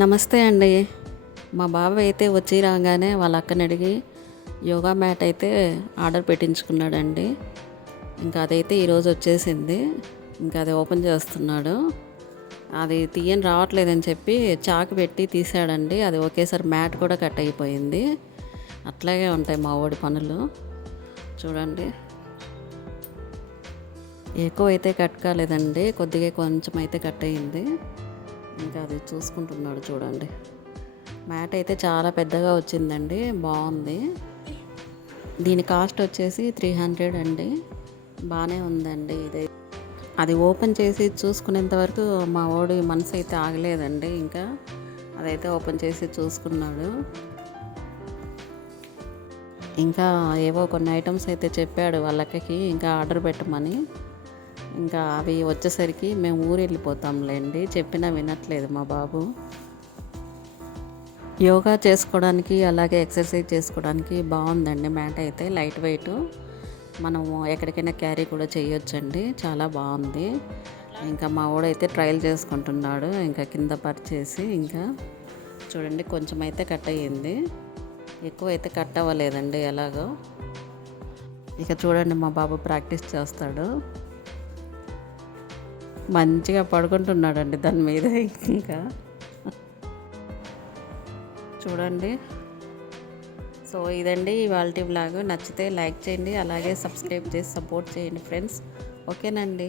నమస్తే అండి. మా బాబాయ్ అయితే వచ్చి రాగానే వాళ్ళ అక్కని అడిగి యోగా మ్యాట్ అయితే ఆర్డర్ పెట్టించుకున్నాడండి. ఇంకా అదైతే ఈరోజు వచ్చేసింది. ఇంకా అది ఓపెన్ చేస్తున్నాడు. అది తీయని రావట్లేదని చెప్పి చాకు పెట్టి తీసాడండి. అది ఒకేసారి మ్యాట్ కూడా కట్ అయిపోయింది. అట్లాగే ఉంటాయి మా ఓడి పనులు. చూడండి, ఎక్కువ అయితే కట్ కాలేదండి, కొద్దిగా కొంచెం అయితే కట్ అయింది. ఇంకా అది చూసుకుంటున్నాడు. చూడండి, మ్యాట్ అయితే చాలా పెద్దగా వచ్చిందండి, బాగుంది. దీని కాస్ట్ వచ్చేసి 300 అండి. బాగానే ఉందండి. అది ఓపెన్ చేసి చూసుకునేంత వరకు మా వాడి మనసు అయితే ఆగలేదండి. ఇంకా అదైతే ఓపెన్ చేసి చూసుకున్నాడు. ఇంకా ఏవో కొన్ని ఐటమ్స్ అయితే చెప్పాడు వాళ్ళకి ఇంకా ఆర్డర్ పెట్టమని. ఇంకా అవి వచ్చేసరికి మేము ఊరు వెళ్ళిపోతాంలేండి, చెప్పినా వినట్లేదు మా బాబు. యోగా చేసుకోవడానికి అలాగే ఎక్సర్సైజ్ చేసుకోవడానికి బాగుందండి. మ్యాట్ అయితే లైట్ వెయిట్, మనము ఎక్కడికైనా క్యారీ కూడా చేయొచ్చండి, చాలా బాగుంది. ఇంకా మా వాడైతే ట్రయల్ చేసుకుంటున్నాడు. ఇంకా కింద పరిచేసి ఇంకా చూడండి, కొంచెం అయితే కట్ అయ్యింది, ఎక్కువ అయితే కట్ అవ్వలేదండి ఎలాగో. ఇక చూడండి, మా బాబు ప్రాక్టీస్ చేస్తాడు, మంచిగా పడుకుంటున్నాడండి దాని మీద. ఇంకా చూడండి. సో ఇదండి ఇవాల్టి వ్లాగ్. నచ్చితే లైక్ చేయండి, అలాగే సబ్స్క్రైబ్ చేసి సపోర్ట్ చేయండి ఫ్రెండ్స్. ఓకేనండి.